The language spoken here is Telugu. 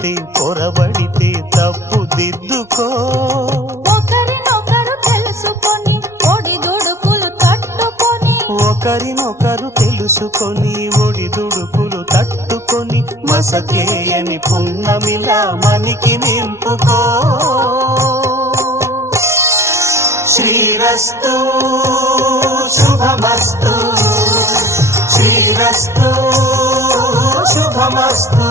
తొరబడితే పొరబడితే తప్పు దిద్దుకో. ఒకరినొకరు తెలుసుకొని ఒడిదుడుకులు తట్టుకొని, ఒకరినొకరు తెలుసుకొని ఒడిదుడుకులు తట్టుకొని, మసకేయని పున్నమిలా మనికి నింపుకో. శ్రీరస్తు శుభమస్తు, శ్రీరస్తు శుభమస్తు.